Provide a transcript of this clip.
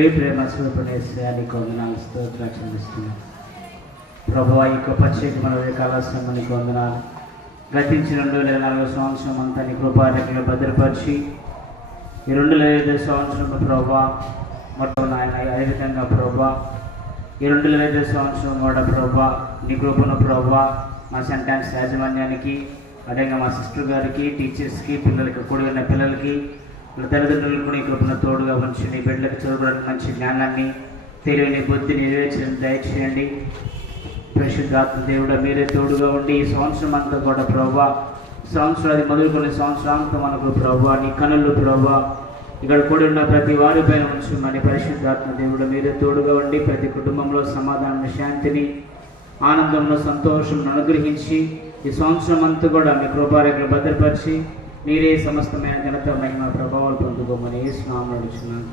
ప్రేమ స్వరూపణేశ్వరానికి వందనాలు స్తోత్రాలు చెల్లిస్తున్నాం. ప్రభువా, ఈ యొక్క ప్రత్యేకమైన కాలశ్రమ నీకు వందనాలు. గతించిన 2040 సంవత్సరం అంతా నీ కృపారెక్కలు భద్రపరిచి ఈ 2025 సంవత్సరం ప్రభువా మొత్తం నాయన అదేవిధంగా ప్రభువా ఈ 2025 సంవత్సరం కూడా ప్రభువా నీ కృపను ప్రభువా మా సెంటాన్స్ యాజమాన్యానికి అదేవిధంగా మా సిస్టర్ గారికి టీచర్స్కి పిల్లలకి కూడి ఉన్న పిల్లలకి తల్లిదండ్రులకు నీ కృపను తోడుగా ఉంచి నీ బిడ్డలకు చదువుకోవడానికి మంచి జ్ఞానాన్ని తెలియని బుద్ధిని నెరవేర్చడం దయచేయండి. పరిశుద్ధాత్మ దేవుడా మీరే తోడుగా ఉండి ఈ సంవత్సరం అంతా కూడా ప్రభువా సంవత్సరాది మొదలుకొని సంవత్సరాంతం మనకు ప్రభువా నీ కనులు ప్రభువా ఇక్కడ కూడి ఉన్న ప్రతి వారి పైన ఉంచమని పరిశుద్ధాత్మ దేవుడు మీరే తోడుగా ఉండి ప్రతి కుటుంబంలో సమాధానం శాంతిని ఆనందంలో సంతోషం అనుగ్రహించి ఈ సంవత్సరం అంతా కూడా మీ కృపారేఖలు భద్రపరిచి మీరే సమస్తమైన ఘనత మహిమ ప్రభావాలు పొందుకోమని యేసు నామములో అడుగుచున్నాను.